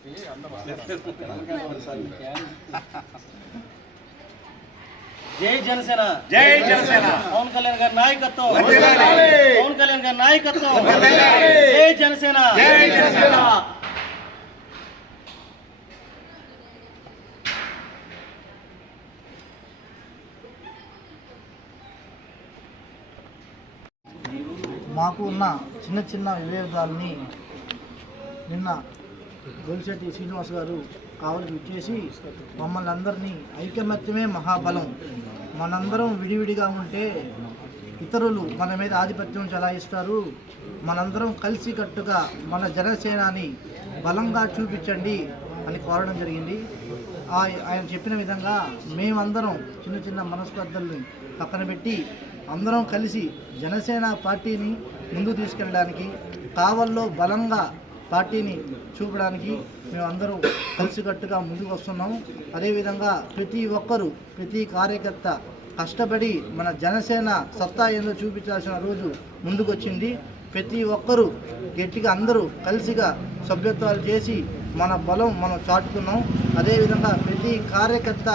జై జనసేన, జై జనసేన. పవన్ కళ్యాణ్ గారి నాయకత్వం, పవన్ కళ్యాణ్ గారి నాయకత్వం. జై జనసేన, జై జనసేన. మాకు ఉన్న చిన్న చిన్న విభేదాలని నిన్న గొలిశెట్టి శ్రీనివాస్ గారు కావలికి ఇచ్చేసి మమ్మల్ని అందరినీ ఐకమత్యమే మహాబలం, మనందరం విడివిడిగా ఉంటే ఇతరులు మన మీద ఆధిపత్యం చెలాయిస్తారు, మనందరం కలిసికట్టుగా మన జనసేనాని బలంగా చూపించండి అని కోరడం జరిగింది. ఆయన చెప్పిన విధంగా మేమందరం చిన్న చిన్న మనస్పర్ధల్ని పక్కన పెట్టి అందరం కలిసి జనసేన పార్టీని ముందుకు తీసుకెళ్ళడానికి, కావల్లో బలంగా పార్టీని చూపడానికి మేమందరం కలిసికట్టుగా ముందుకు వస్తున్నాము. అదేవిధంగా ప్రతి ఒక్కరూ, ప్రతి కార్యకర్త కష్టపడి మన జనసేన సత్తా ఏందో చూపించాల్సిన రోజు ముందుకొచ్చింది. ప్రతి ఒక్కరూ గట్టిగా అందరూ కలిసిగా సభ్యత్వాలు చేసి మన బలం మనం చాటుకున్నాం. అదేవిధంగా ప్రతి కార్యకర్త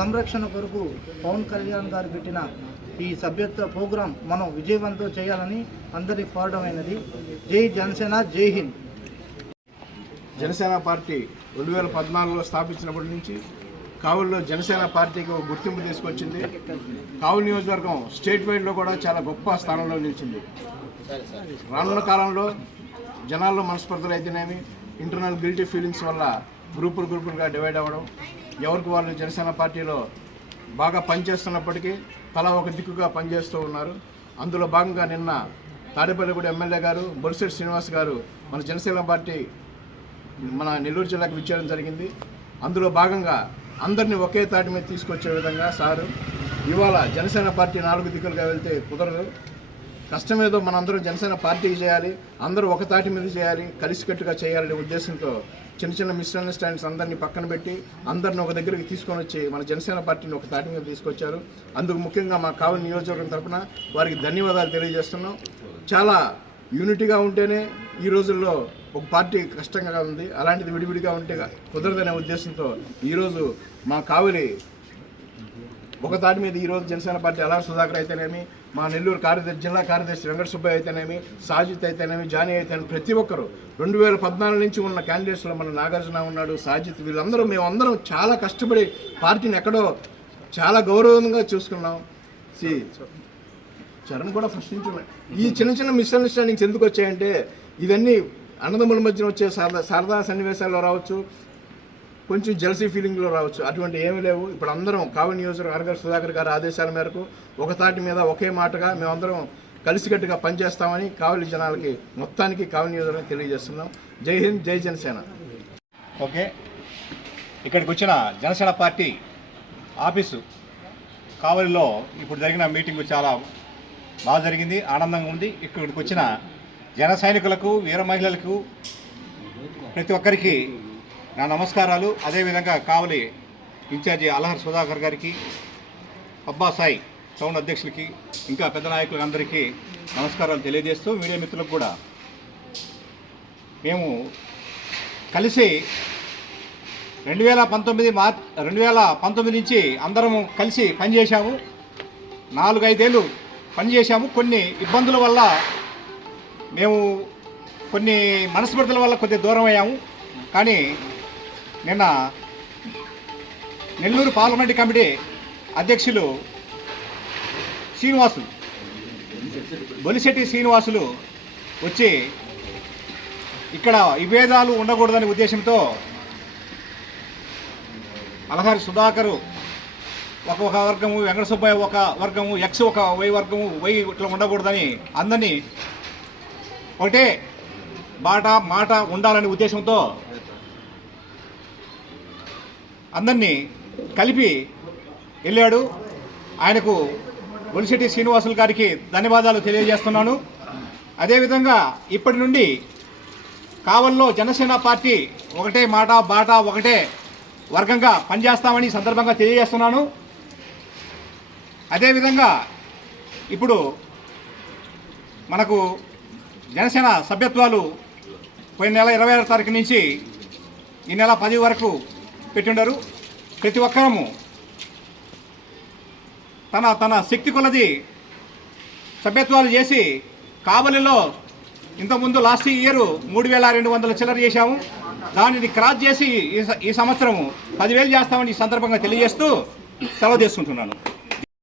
సంరక్షణ కొరకు పవన్ కళ్యాణ్ గారు పెట్టిన ఈ సభ్యత్వ ప్రోగ్రాం మనం విజయవంతం చేయాలని అందరికీ కోరడమైనది. జై జనసేన, జై హింద్. జనసేన పార్టీ 2014లో స్థాపించినప్పటి నుంచి కావుల్లో జనసేన పార్టీకి ఒక గుర్తింపు తీసుకొచ్చింది. కావులు నియోజకవర్గం స్టేట్ వైడ్లో కూడా చాలా గొప్ప స్థానంలో నిలిచింది. రానున్న కాలంలో జనాల్లో మనస్పర్ధలు అయితేనేమి, ఇంటర్నల్ గిల్టీ ఫీలింగ్స్ వల్ల గ్రూపులుగా డివైడ్ అవ్వడం, ఎవరికి వాళ్ళు జనసేన పార్టీలో బాగా పనిచేస్తున్నప్పటికీ తలా ఒక దిక్కుగా పనిచేస్తూ ఉన్నారు. అందులో భాగంగా నిన్న తాడేపల్లిగూడ ఎమ్మెల్యే గారు బొలిశెట్టి శ్రీనివాస్ గారు మన జనసేన పార్టీ మన నెల్లూరు జిల్లాకు విచ్చేయడం జరిగింది. అందులో భాగంగా అందరినీ ఒకే తాటి మీద తీసుకొచ్చే విధంగా సారు ఇవాళ జనసేన పార్టీ 4 దిక్కులుగా వెళ్తే కుదరదు, కష్టమేదో మనందరం జనసేన పార్టీకి చేయాలి, అందరూ ఒక తాటి మీద చేయాలి, కలిసికట్టుగా చేయాలనే ఉద్దేశంతో చిన్న చిన్న మిస్అండర్స్టాండింగ్స్ అందరినీ పక్కన పెట్టి అందరిని ఒక దగ్గరికి తీసుకొని వచ్చి మన జనసేన పార్టీని ఒక తాటి మీద తీసుకొచ్చారు. అందుకు ముఖ్యంగా మా కావలి నియోజకవర్గం తరఫున వారికి ధన్యవాదాలు తెలియజేస్తున్నాం. చాలా యూనిటీగా ఉంటేనే ఈ రోజుల్లో ఒక పార్టీ కష్టంగా ఉంది, అలాంటిది విడివిడిగా ఉంటే కుదరదనే ఉద్దేశంతో ఈరోజు మా కావలి ఒక తాటి మీద ఈరోజు జనసేన పార్టీ అల్లారి సుధాకర్ అయితేనేమి, మా నెల్లూరు జిల్లా కార్యదర్శి వెంకట సుబ్బయ్య అయితేనేమి, సాజిత్ అయితేనేమి, జానీ అయితేనేమి, ప్రతి ఒక్కరు 2014 నుంచి ఉన్న క్యాండిడేట్స్లో మన నాగార్జున ఉన్నాడు, సాజిత్, వీళ్ళందరూ మేమందరం చాలా కష్టపడి పార్టీని ఎక్కడో చాలా గౌరవంగా చూసుకున్నాం. చరణ్ కూడా ఫస్ట్ నుంచి ఈ చిన్న చిన్న మిస్అండర్స్టాండింగ్స్ ఎందుకు వచ్చాయంటే ఇవన్నీ అన్నదమ్ముల మధ్యన వచ్చే సరదా సన్నివేశాల్లో రావచ్చు, కొంచెం జెలసీ ఫీలింగ్లో రావచ్చు, అటువంటి ఏమీ లేవు. ఇప్పుడు అందరం కావలి నియోజకవర్గ సుధాకర్ గారి ఆదేశాల మేరకు ఒక తాటి మీద ఒకే మాటగా మేమందరం కలిసికట్టుగా పనిచేస్తామని కావలి జనాలకి మొత్తానికి కావలి నియోజకవర్గం తెలియజేస్తున్నాం. జై హింద్, జై జనసేన. ఓకే, ఇక్కడికి వచ్చిన జనసేన పార్టీ ఆఫీసు కావలిలో ఇప్పుడు జరిగిన మీటింగు చాలా బాగా జరిగింది, ఆనందంగా ఉంది. ఇక్కడికి వచ్చిన జన సైనికులకు, వీర మహిళలకు ప్రతి ఒక్కరికి నా నమస్కారాలు. అదేవిధంగా కావలి ఇన్ఛార్జి అల్లారి సుధాకర్ గారికి, అబ్బా సాయి టౌన్ అధ్యక్షులకి, ఇంకా పెద్ద నాయకులకు అందరికీ నమస్కారాలు తెలియజేస్తూ మీడియా మిత్రులకు కూడా మేము కలిసి 2019 నుంచి అందరము కలిసి పనిచేశాము. 4-5 ఏళ్ళు పనిచేశాము. కొన్ని ఇబ్బందుల వల్ల మేము కొన్ని మనస్పర్ధల వల్ల కొద్దిగా దూరం అయ్యాము. కానీ నిన్న నెల్లూరు పార్లమెంటు కమిటీ అధ్యక్షులు బొలిశెట్టి శ్రీనివాసులు వచ్చి ఇక్కడ విభేదాలు ఉండకూడదనే ఉద్దేశంతో అల్లారి సుధాకరు ఒక వర్గము, వెంకట సుబ్బయ్య ఒక వర్గము, ఎక్స్ ఒక వై వర్గము, వై ఇట్లా ఉండకూడదని అందరినీ ఒకటే మాట ఉండాలనే ఉద్దేశంతో అందరినీ కలిపి వెళ్ళాడు. ఆయనకు బొలిశెట్టి శ్రీనివాసులు గారికి ధన్యవాదాలు తెలియజేస్తున్నాను. అదేవిధంగా ఇప్పటి నుండి కావల్లో జనసేన పార్టీ ఒకటే మాట బాట ఒకటే వర్గంగా పనిచేస్తామని సందర్భంగా తెలియజేస్తున్నాను. అదేవిధంగా ఇప్పుడు మనకు జనసేన సభ్యత్వాలు పోయిన నెల 26వ తారీఖు నుంచి ఈ నెల 10 వరకు పెట్టిండరు. ప్రతి ఒక్కరము తన శక్తి కొలది సభ్యత్వాలు చేసి కావలిలో ఇంతకుముందు లాస్ట్ ఇయర్ 3,200 చిల్లర చేశాము. దానిని క్రాస్ చేసి ఈ సంవత్సరము 10,000 చేస్తామని ఈ సందర్భంగా తెలియజేస్తూ సెలవు తీసుకుంటున్నాను.